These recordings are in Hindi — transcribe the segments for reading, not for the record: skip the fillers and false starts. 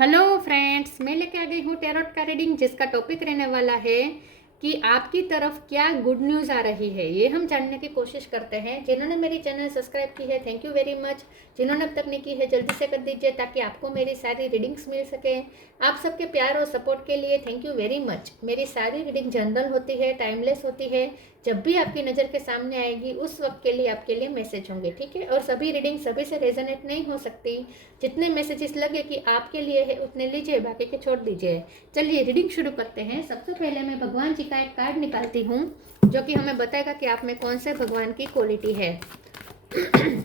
हेलो फ्रेंड्स, मैं लेके आ गई हूँ टैरोट का रीडिंग जिसका टॉपिक रहने वाला है कि आपकी तरफ क्या गुड न्यूज़ आ रही है। ये हम जानने की कोशिश करते हैं। जिन्होंने मेरी चैनल सब्सक्राइब की है, थैंक यू वेरी मच। जिन्होंने अब तक नहीं की है, जल्दी से कर दीजिए ताकि आपको मेरी सारी रीडिंग्स मिल सके। आप सबके प्यार और सपोर्ट के लिए थैंक यू वेरी मच। मेरी सारी रीडिंग जनरल होती है, टाइमलेस होती है। जब भी आपकी नज़र के सामने आएगी उस वक्त के लिए आपके लिए मैसेज होंगे, ठीक है। और सभी रीडिंग सभी से रेजोनेट नहीं हो सकती। जितने मैसेजेस लगे कि आपके लिए है उतने लीजिए, बाकी के छोड़ दीजिए। चलिए रीडिंग शुरू करते हैं। सबसे पहले मैं भगवान जी का एक कार्ड निकालती हूँ जो कि हमें बताएगा कि आप में कौन से भगवान की क्वालिटी है।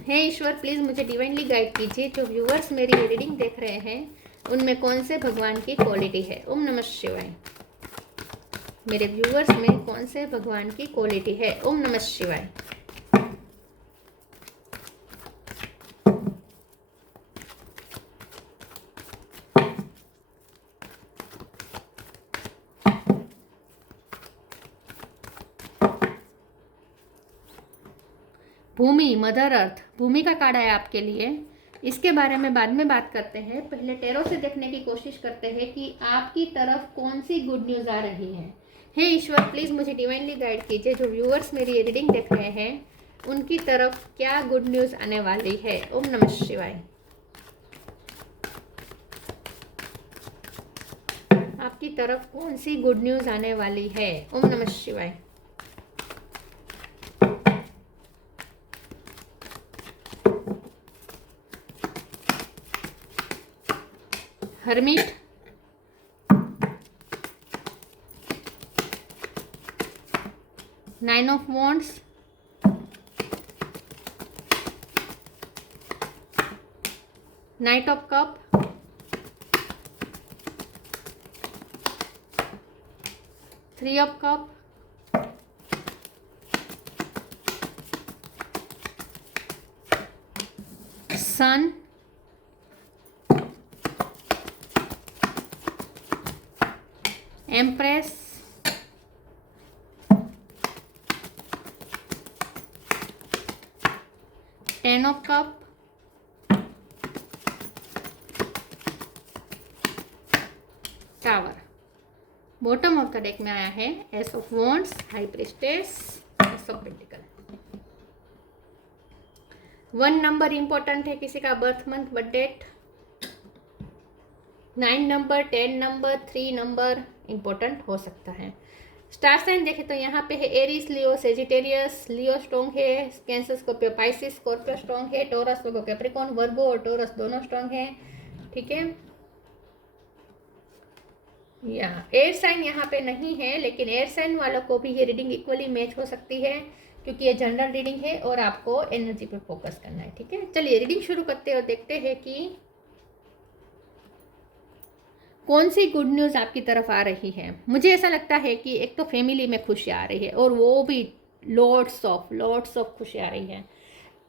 हे ईश्वर, प्लीज़ मुझे डिवाइनली गाइड कीजिए। जो व्यूअर्स मेरी ये रीडिंग देख रहे हैं उनमें कौन से भगवान की क्वालिटी है। ओम नमः शिवाय। मेरे व्यूअर्स में कौन से भगवान की क्वालिटी है। ओम नमः शिवाय। भूमि, मदर अर्थ, भूमि का कार्ड है आपके लिए। इसके बारे में बाद में बात करते हैं। पहले टैरो से देखने की कोशिश करते हैं कि आपकी तरफ कौन सी गुड न्यूज़ आ रही है। हे ईश्वर, प्लीज़ मुझे डिवाइनली गाइड कीजिए। जो व्यूअर्स मेरी ये रीडिंग देख रहे हैं उनकी तरफ क्या गुड न्यूज़ आने वाली है। ओम नमः शिवाय। आपकी तरफ कौन सी गुड न्यूज़ आने वाली है। ओम नमः शिवाय। Hermit, nine of wands, knight of cup, three of cup, sun, empress, ten of cup, tower. Bottom of the deck में आया है ace of wands, high priestess, ace of pentacle. 1 number important है किसी का birth month birth date. 9 number, 10 number, 3 number important हो सकता है। स्टार साइन देखें तो यहाँ पे है एरीज, लियो, सेजिटेरियस। लियो स्ट्रॉन्ग है, cancer, Scorpio, Pisces, Scorpio strong है, टोरस, कैप्रिकॉर्न, वर्गो और टोरस दोनों स्ट्रॉन्ग है, ठीक है। यहाँ एयर साइन यहाँ पे नहीं है, लेकिन एयर साइन वालों को भी ये रीडिंग इक्वली मैच हो सकती है क्योंकि ये जनरल रीडिंग है और आपको एनर्जी पे फोकस करना है, ठीक है। चलिए रीडिंग शुरू करते हैं और देखते हैं कि कौन सी गुड न्यूज़ आपकी तरफ आ रही है। मुझे ऐसा लगता है कि एक तो फैमिली में खुशी आ रही है और वो भी लॉट्स ऑफ खुशी आ रही है।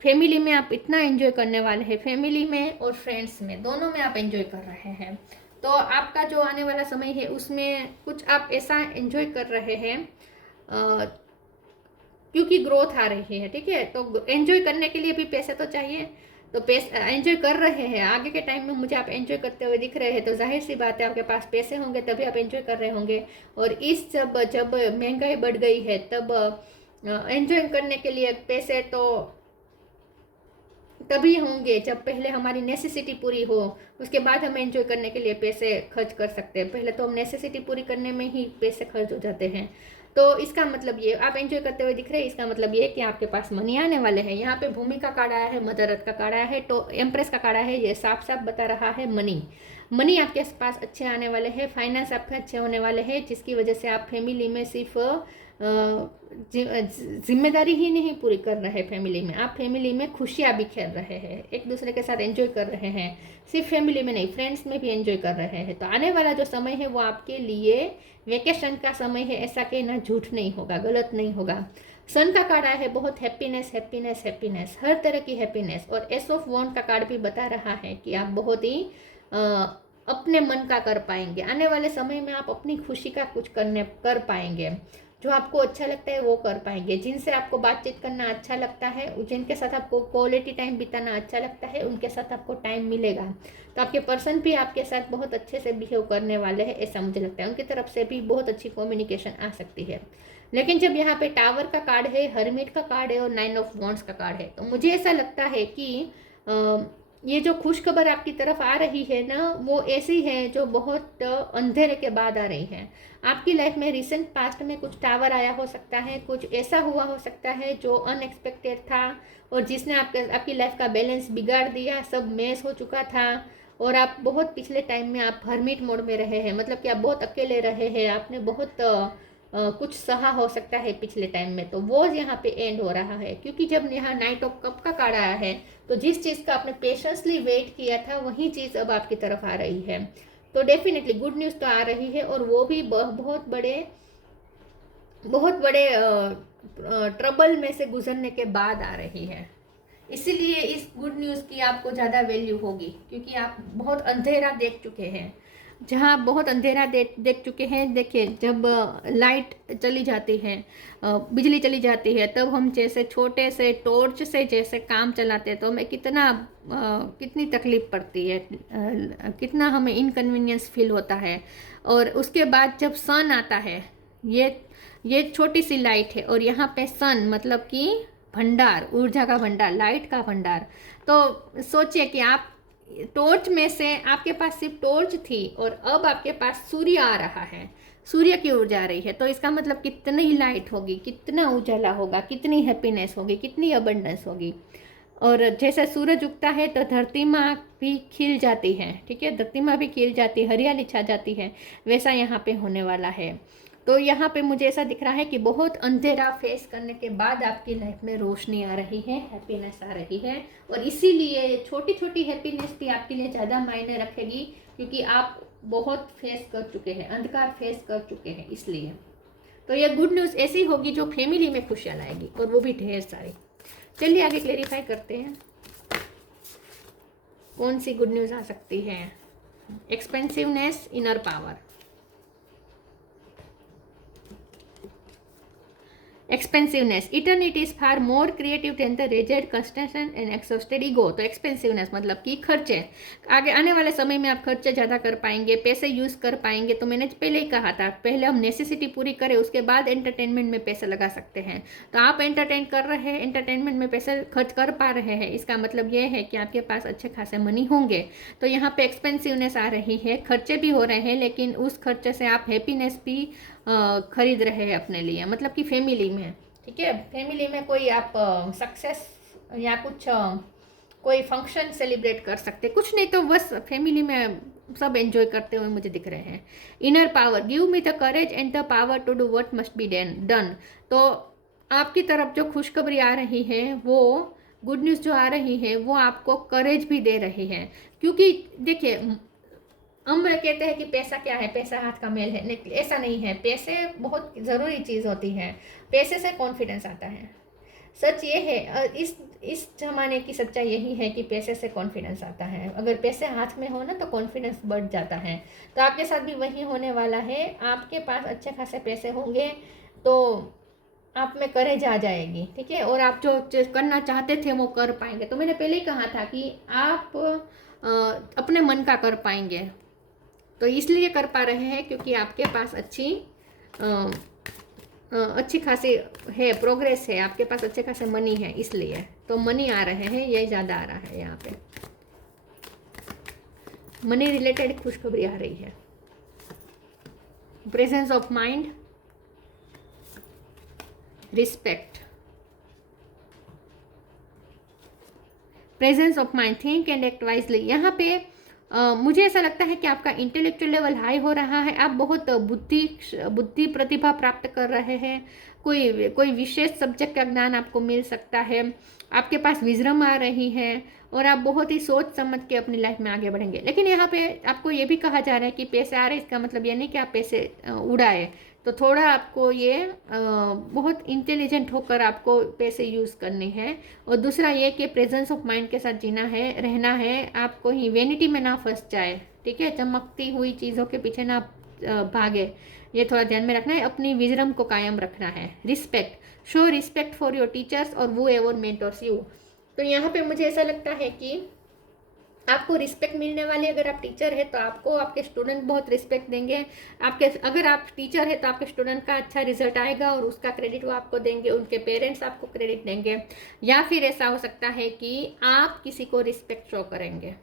फैमिली में आप इतना एंजॉय करने वाले हैं, फैमिली में और फ्रेंड्स में दोनों में आप एंजॉय कर रहे हैं। तो आपका जो आने वाला समय है उसमें कुछ आप ऐसा एंजॉय कर रहे हैं क्योंकि ग्रोथ आ रही है, ठीक है। तो एंजॉय करने के लिए भी पैसे तो चाहिए, तो पैसे एंजॉय कर रहे हैं। आगे के टाइम में मुझे आप एंजॉय करते हुए दिख रहे हैं तो जाहिर सी बात है आपके पास पैसे होंगे तभी आप एंजॉय कर रहे होंगे। और इस जब महंगाई बढ़ गई है तब एंजॉय करने के लिए पैसे तो तभी होंगे जब पहले हमारी नेसेसिटी पूरी हो, उसके बाद हम एंजॉय करने के लिए पैसे खर्च कर सकते हैं। पहले तो हम नेसेसिटी पूरी करने में ही पैसे खर्च हो जाते हैं। तो इसका मतलब ये आप एंजॉय करते हुए दिख रहे हैं, इसका मतलब ये कि आपके पास मनी आने वाले हैं। यहाँ पे भूमि का कार्ड आया है, मदर अर्थ का कार्ड आया है, तो एम्प्रेस का कार्ड आया है। ये साफ साफ बता रहा है मनी आपके पास अच्छे आने वाले हैं, फाइनेंस आपके अच्छे होने वाले हैं, जिसकी वजह से आप फैमिली में सिर्फ जिम्मेदारी ही नहीं पूरी कर रहे हैं, फैमिली में आप फैमिली में खुशियाँ बिखेर रहे हैं, एक दूसरे के साथ एंजॉय कर रहे हैं। सिर्फ फैमिली में नहीं, फ्रेंड्स में भी एंजॉय कर रहे हैं। तो आने वाला जो समय है वो आपके लिए वेकेशन का समय है, ऐसा कहना झूठ नहीं होगा, गलत नहीं होगा। सन का कार्ड आया है, बहुत हैप्पीनेस हैप्पीनेस हैप्पीनेस, हर तरह की हैप्पीनेस। और एस ऑफ वॉन्ड का कार्ड भी बता रहा है कि आप बहुत ही अपने मन का कर पाएंगे। आने वाले समय में आप अपनी खुशी का कुछ कर पाएंगे। जो आपको अच्छा लगता है वो कर पाएंगे। जिनसे आपको बातचीत करना अच्छा लगता है, जिनके साथ आपको क्वालिटी टाइम बिताना अच्छा लगता है, उनके साथ आपको टाइम मिलेगा। तो आपके पर्सन भी आपके साथ बहुत अच्छे से बिहेव करने वाले हैं, ऐसा मुझे लगता है। उनकी तरफ से भी बहुत अच्छी कम्युनिकेशन आ सकती है। लेकिन जब यहाँ पे टावर का कार्ड है, हर्मिट का कार्ड है और 9 ऑफ वॉन्ड्स का कार्ड है, तो मुझे ऐसा लगता है कि ये जो खुशखबर आपकी तरफ आ रही है ना, वो ऐसी है जो बहुत अंधेरे के बाद आ रही है। आपकी लाइफ में रिसेंट पास्ट में कुछ टावर आया हो सकता है, कुछ ऐसा हुआ हो सकता है जो अनएक्सपेक्टेड था और जिसने आपकी लाइफ का बैलेंस बिगाड़ दिया, सब मैस हो चुका था। और आप बहुत पिछले टाइम में आप हर्मिट मोड में रहे हैं, मतलब कि आप बहुत अकेले रहे हैं, आपने बहुत कुछ सहा हो सकता है पिछले टाइम में, तो वो यहाँ पे एंड हो रहा है। क्योंकि जब यहाँ नाइट ऑफ कप का कार्ड आया है, तो जिस चीज़ का आपने पेशेंसली वेट किया था वही चीज़ अब आपकी तरफ आ रही है। तो डेफिनेटली गुड न्यूज़ तो आ रही है, और वो भी बहुत बड़े ट्रबल में से गुजरने के बाद आ रही है। इसीलिए इस गुड न्यूज़ की आपको ज़्यादा वैल्यू होगी, क्योंकि आप बहुत अंधेरा देख चुके हैं। जहाँ बहुत अंधेरा देख चुके हैं, देखिए जब लाइट चली जाती है, बिजली चली जाती है, तब हम जैसे छोटे से टॉर्च से जैसे काम चलाते हैं तो हमें कितनी तकलीफ पड़ती है, कितना हमें इनकन्वीनियंस फील होता है। और उसके बाद जब सन आता है, ये छोटी सी लाइट है, और यहाँ पे सन मतलब कि भंडार, ऊर्जा का भंडार, लाइट का भंडार। तो सोचिए कि आप टॉर्च में से आपके पास सिर्फ टॉर्च थी और अब आपके पास सूर्य आ रहा है, सूर्य की ऊर्जा आ रही है। तो इसका मतलब कितनी लाइट होगी, कितना उजाला होगा, कितनी हैप्पीनेस होगी, कितनी अबंडेंस होगी। और जैसे सूरज उगता है तो धरती माँ भी खिल जाती है, ठीक है, धरती माँ भी खिल जाती है, हरियाली छा जाती है, वैसा यहाँ पे होने वाला है। तो यहाँ पे मुझे ऐसा दिख रहा है कि बहुत अंधेरा फेस करने के बाद आपकी लाइफ में रोशनी आ रही है, हैप्पीनेस आ रही है। और इसीलिए छोटी छोटी हैप्पीनेस भी आपके लिए ज़्यादा मायने रखेगी, क्योंकि आप बहुत फेस कर चुके हैं, अंधकार फेस कर चुके हैं। इसलिए तो ये गुड न्यूज़ ऐसी होगी जो फैमिली में खुशियाँ लाएगी, और वो भी ढेर सारी। चलिए आगे क्लेरिफाई करते हैं कौन सी गुड न्यूज़ आ सकती है। Expansiveness, inner power. Expansiveness, eternity is far more creative than the rigid construction and exhausted ego. तो एक्सपेंसिवनेस मतलब कि खर्चे, आगे आने वाले समय में आप खर्चे ज़्यादा कर पाएंगे, पैसे यूज़ कर पाएंगे। तो मैंने पहले ही कहा था, पहले हम नेसेसिटी पूरी करें, उसके बाद एंटरटेनमेंट में पैसे लगा सकते हैं। तो आप एंटरटेन कर रहे हैं, एंटरटेनमेंट में पैसे खर्च कर पा रहे हैं, इसका मतलब ये है कि आपके पास अच्छे खासे मनी होंगे। तो यहाँ पे एक्सपेंसिवनेस आ रही है, खर्चे भी हो रहे हैं, लेकिन उस खर्चे से आप हैप्पीनेस भी खरीद रहे हैं अपने लिए, मतलब कि फैमिली में, ठीक है, फैमिली में कोई आप सक्सेस या कुछ कोई फंक्शन सेलिब्रेट कर सकते, कुछ नहीं तो बस फैमिली में सब एंजॉय करते हुए मुझे दिख रहे हैं। Inner power, give me the courage and the power to do what must be done. तो आपकी तरफ जो खुशखबरी आ रही है, वो गुड न्यूज़ जो आ रही है, वो आपको करेज भी दे रही है। क्योंकि देखिए, हम कहते हैं कि पैसा क्या है, पैसा हाथ का मेल है, लेकिन ऐसा नहीं है। पैसे बहुत ज़रूरी चीज़ होती है, पैसे से कॉन्फिडेंस आता है। सच ये है, इस ज़माने की सच्चाई यही है कि पैसे से कॉन्फिडेंस आता है। अगर पैसे हाथ में हो ना तो कॉन्फिडेंस बढ़ जाता है। तो आपके साथ भी वही होने वाला है। आपके पास अच्छे खासे पैसे होंगे तो आप में करेज आ जाएगी, ठीक है, और आप जो करना चाहते थे वो कर पाएंगे। तो मैंने पहले ही कहा था कि आप अपने मन का कर पाएंगे। तो इसलिए कर पा रहे हैं क्योंकि आपके पास अच्छी खासी है, प्रोग्रेस है, आपके पास अच्छे खासे मनी है, इसलिए तो मनी आ रहे हैं, ये ज़्यादा आ रहा है। यहाँ पे मनी रिलेटेड खुशखबरी आ रही है। Presence of mind, respect, presence of mind, think and act wisely. यहाँ पे मुझे ऐसा लगता है कि आपका इंटेलेक्चुअल लेवल हाई हो रहा है, आप बहुत बुद्धि प्रतिभा प्राप्त कर रहे हैं, कोई विशेष सब्जेक्ट का ज्ञान आपको मिल सकता है, आपके पास विजडम आ रही है, और आप बहुत ही सोच समझ के अपनी लाइफ में आगे बढ़ेंगे। लेकिन यहाँ पे आपको ये भी कहा जा रहा है कि पैसे आ रहे हैं, इसका मतलब ये नहीं कि आप पैसे उड़ाए। तो थोड़ा आपको ये बहुत इंटेलिजेंट होकर आपको पैसे यूज़ करने हैं। और दूसरा ये कि प्रेजेंस ऑफ माइंड के साथ जीना है, रहना है, आप कहीं वेनिटी में ना फंस जाए, ठीक है, चमकती हुई चीज़ों के पीछे ना भागे, ये थोड़ा ध्यान में रखना है। अपनी विजडम को कायम रखना है। Respect, show respect for your teachers और वो एवर मेंटर्स यू। तो यहाँ पे मुझे ऐसा लगता है कि आपको रिस्पेक्ट मिलने वाली, अगर आप टीचर है तो आपको आपके स्टूडेंट बहुत रिस्पेक्ट देंगे। आपके अगर आप टीचर है तो आपके स्टूडेंट का अच्छा रिजल्ट आएगा और उसका क्रेडिट वो आपको देंगे, उनके पेरेंट्स आपको क्रेडिट देंगे। या फिर ऐसा हो सकता है कि आप किसी को रिस्पेक्ट शो करेंगे।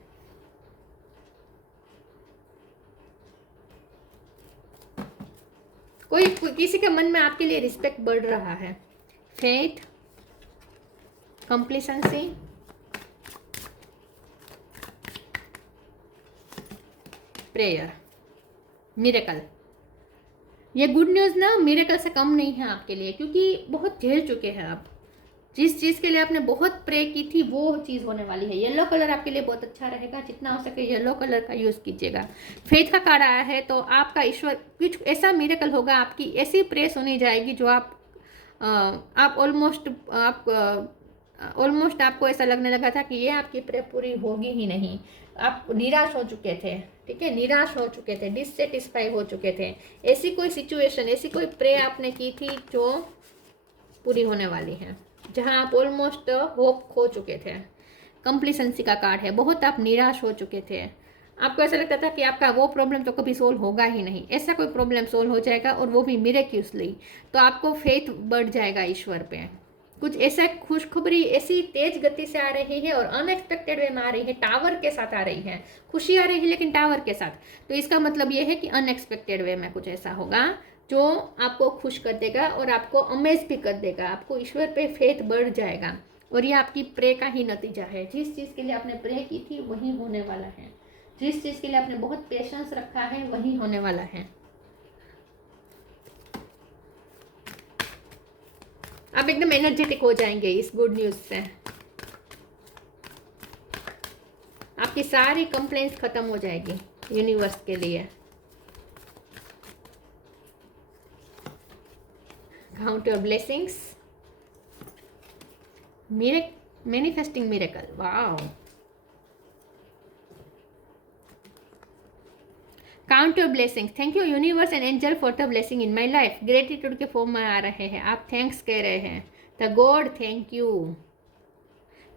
कोई किसी के मन में आपके लिए रिस्पेक्ट बढ़ रहा है। Faith, complacency, prayer, miracle. ये गुड न्यूज़ ना मिरेकल से कम नहीं है आपके लिए, क्योंकि बहुत झेल चुके हैं आप। जिस चीज़ के लिए आपने बहुत प्रे की थी वो चीज़ होने वाली है। येलो कलर आपके लिए बहुत अच्छा रहेगा, जितना हो सके येलो कलर का यूज़ कीजिएगा। फेथ का कार्ड आया है तो आपका ईश्वर, कुछ ऐसा मिरेकल होगा, आपकी ऐसी प्रे सुनी जाएगी जो आप ऑलमोस्ट आपको ऐसा लगने लगा था कि ये आपकी प्रे पूरी होगी ही नहीं। आप निराश हो चुके थे, ठीक है, निराश हो चुके थे, डिससेटिस्फाई हो चुके थे। ऐसी कोई सिचुएशन, ऐसी कोई प्रे आपने की थी जो पूरी होने वाली है, जहां आप ऑलमोस्ट होप खो चुके थे। कंप्लीसेंसी का कार्ड है, बहुत आप निराश हो चुके थे। आपको ऐसा लगता था कि आपका वो प्रॉब्लम तो कभी सोल्व होगा ही नहीं। ऐसा कोई प्रॉब्लम सोल्व हो जाएगा और वो भी मिरेक्यूसली। तो आपको फेथ बढ़ जाएगा ईश्वर पे। कुछ ऐसा खुशखबरी ऐसी तेज गति से आ रही है और अनएक्सपेक्टेड वे में आ रही है, टावर के साथ आ रही है। खुशी आ रही है लेकिन टावर के साथ। तो इसका मतलब ये है कि अनएक्सपेक्टेड वे में कुछ ऐसा होगा जो आपको खुश कर देगा और आपको अमेज भी कर देगा। आपको ईश्वर पे फेथ बढ़ जाएगा और ये आपकी प्रे का ही नतीजा है। जिस चीज़ के लिए आपने प्रे की थी वही होने वाला है। जिस चीज़ के लिए आपने बहुत पेशेंस रखा है वही होने वाला है। आप एकदम एनर्जेटिक हो जाएंगे इस गुड न्यूज़ से। आपकी सारी कंप्लेंट्स खत्म हो जाएगी यूनिवर्स के लिए। Count your blessings, manifesting miracle. Wow. Count your blessings, thank you universe and angel for the blessing in my life. Gratitude के फॉर्म में आ रहे हैं, आप थैंक्स कह रहे हैं। The God thank you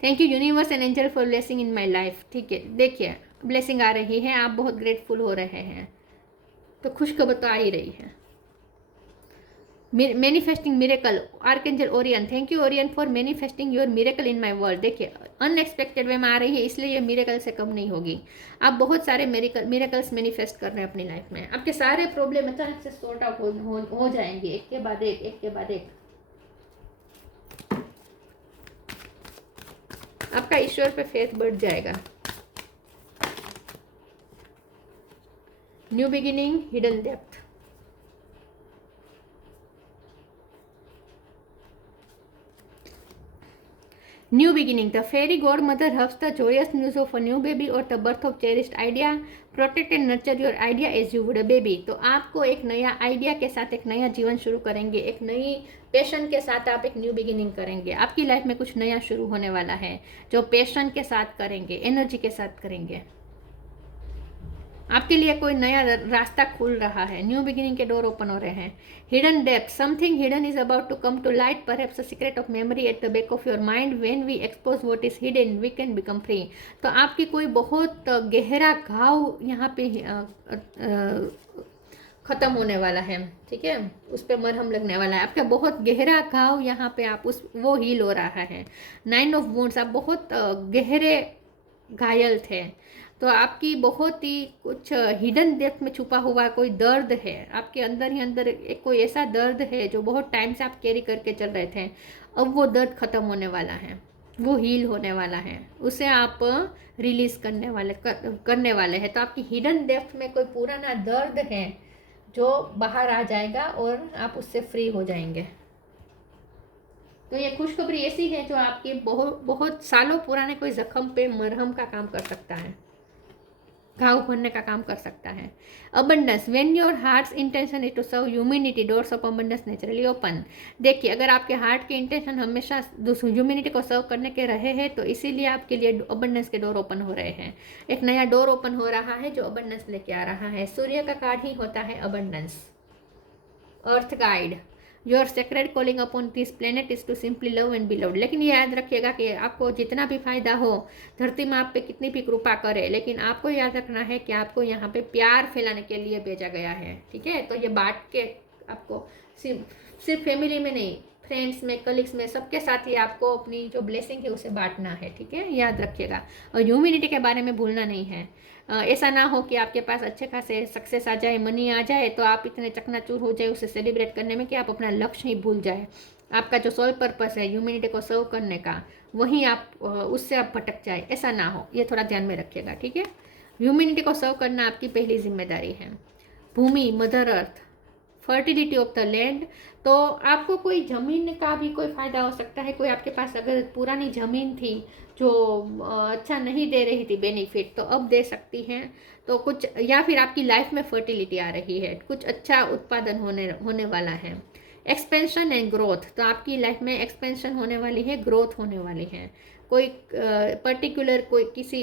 universe and angel for blessing in my life. ठीक है, देखिए ब्लेसिंग आ रही है, आप बहुत ग्रेटफुल हो रहे हैं, तो खुशखबर तो आ ही रही है। Manifesting miracle, archangel Orion, thank you Orion for manifesting your miracle in my world. देखिए अनएक्सपेक्टेड वे में आ रही है, इसलिए ये मिरेकल से कम नहीं होगी। आप बहुत सारे मिरेकल्स मैनिफेस्ट कर रहे हैं अपनी लाइफ में। आपके सारे प्रॉब्लम अचानक से सॉर्ट आउट हो जाएंगे, एक के बाद एक। आपका ईश्वर पे फेथ बढ़ जाएगा। New beginning, hidden depth. New beginning. The fairy godmother hugs the joyous news of a new baby or the birth of cherished idea. Protect and nurture your idea as you would a baby. तो आपको एक नया आइडिया के साथ एक नया जीवन शुरू करेंगे, एक नई पैशन के साथ आप एक न्यू बिगिनिंग करेंगे। आपकी लाइफ में कुछ नया शुरू होने वाला है जो पैशन के साथ करेंगे, एनर्जी के साथ करेंगे। आपके लिए कोई नया रास्ता खुल रहा है, न्यू बिगिनिंग के डोर ओपन हो रहे हैं। Hidden depth, something hidden is about to come to light, perhaps a secret of memory at the back of your mind. When we expose what is hidden we can become free. तो आपकी कोई बहुत गहरा घाव यहाँ पे खत्म होने वाला है, ठीक है, उस पर मरहम लगने वाला है। आपका बहुत गहरा घाव यहाँ पे आप वो हील हो रहा है। 9 ऑफ वुंड्स, आप बहुत गहरे घायल थे, तो आपकी बहुत ही कुछ हिडन डेप्थ में छुपा हुआ कोई दर्द है आपके अंदर ही अंदर। एक कोई ऐसा दर्द है जो बहुत टाइम से आप कैरी करके चल रहे थे, अब वो दर्द खत्म होने वाला है, वो हील होने वाला है, उसे आप रिलीज करने वाले हैं। तो आपकी हिडन डेप्थ में कोई पुराना दर्द है जो बाहर आ जाएगा और आप उससे फ्री हो जाएंगे। तो ये खुशखबरी ऐसी है जो आपके बहुत सालों पुराने कोई जख्म पे मरहम का काम कर सकता है। घाव भरने का काम कर सकता है। Abundance, when your heart's intention is to serve humanity, doors of abundance naturally open. देखिए, अगर आपके हार्ट के इंटेंशन हमेशा ह्यूमैनिटी को सर्व करने के रहे हैं तो इसीलिए आपके लिए अबंडेंस के डोर ओपन हो रहे हैं। एक नया डोर ओपन हो रहा है जो अबंडेंस लेके आ रहा है। सूर्य का कार्ड ही होता है abundance. Earth guide, your sacred calling upon this planet is to simply love and be loved. लेकिन ये याद रखिएगा कि आपको जितना भी फायदा हो, धरती माँ आप पे कितनी भी कृपा करे, लेकिन आपको याद रखना है कि आपको यहाँ पे प्यार फैलाने के लिए भेजा गया है। ठीक है, तो ये बांट के आपको सिर्फ फैमिली में नहीं, फ्रेंड्स में, कलीग्स में, सबके साथ ही आपको अपनी जो ब्लेसिंग है उसे बांटना है। ठीक है, याद रखिएगा। और ह्यूमिनिटी के बारे में भूलना नहीं है। ऐसा ना हो कि आपके पास अच्छे खासे सक्सेस आ जाए, मनी आ जाए, तो आप इतने चकनाचूर हो जाए उसे सेलिब्रेट करने में कि आप अपना लक्ष्य ही भूल जाए। आपका जो सोल पर्पस है ह्यूमैनिटी को सर्व करने का, वहीं आप उससे आप भटक जाए, ऐसा ना हो, ये थोड़ा ध्यान में रखिएगा। ठीक है, ह्यूमैनिटी को सर्व करना आपकी पहली जिम्मेदारी है। भूमि, mother earth, fertility of the land, तो आपको कोई ज़मीन का भी कोई फ़ायदा हो सकता है। कोई आपके पास अगर पुरानी ज़मीन थी जो अच्छा नहीं दे रही थी बेनिफिट, तो अब दे सकती हैं। तो कुछ, या फिर आपकी लाइफ में फर्टिलिटी आ रही है, कुछ अच्छा उत्पादन होने वाला है। एक्सपेंशन एंड ग्रोथ, तो आपकी लाइफ में एक्सपेंशन होने वाली है, ग्रोथ होने वाली है। कोई पर्टिकुलर कोई किसी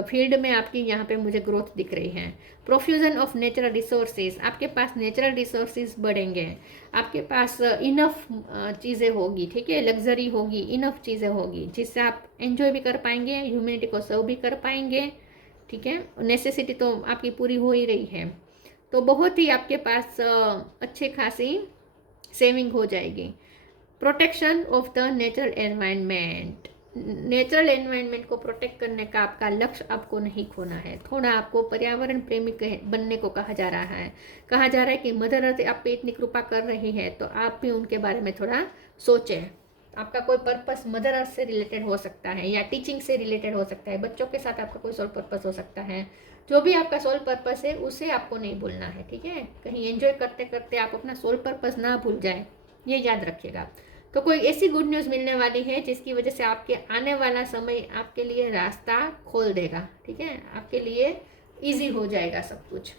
फील्ड में आपकी यहाँ पे मुझे ग्रोथ दिख रही है। प्रोफ्यूजन ऑफ नेचुरल रिसोर्सेज, आपके पास नेचुरल रिसोर्सेज बढ़ेंगे, आपके पास इनफ चीज़ें होगी। ठीक है, लग्जरी होगी, इनफ चीज़ें होगी जिससे आप एंजॉय भी कर पाएंगे, ह्यूमैनिटी को सर्व भी कर पाएंगे। ठीक है, नेसेसिटी तो आपकी पूरी हो ही रही है, तो बहुत ही आपके पास अच्छी खासी सेविंग हो जाएगी। Protection of the natural environment, natural environment को प्रोटेक्ट करने का आपका लक्ष्य आपको नहीं खोना है। थोड़ा आपको पर्यावरण प्रेमी बनने को कहा जा रहा है। कहा जा रहा है कि मदर अर्थ आप पे इतनी कृपा कर रही है, तो आप भी उनके बारे में थोड़ा सोचें। आपका कोई पर्पस मदर अर्थ से रिलेटेड हो सकता है या टीचिंग से रिलेटेड हो सकता है, बच्चों के साथ आपका कोई सोल पर्पस हो सकता है। जो भी आपका सोल पर्पस है उसे आपको नहीं भूलना है। ठीक है, कहीं एंजॉय करते करते आप अपना सोल पर्पस ना भूल जाए, ये याद रखिएगा। तो कोई ऐसी गुड न्यूज़ मिलने वाली है जिसकी वजह से आपके आने वाला समय आपके लिए रास्ता खोल देगा। ठीक है, आपके लिए इजी हो जाएगा सब कुछ।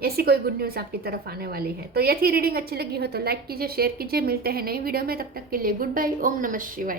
ऐसी कोई गुड न्यूज़ आपकी तरफ आने वाली है। तो ये थी रीडिंग, अच्छी लगी हो तो लाइक कीजिए, शेयर कीजिए। मिलते हैं नई वीडियो में, तब तक के लिए गुड बाय। ओम नमः शिवाय।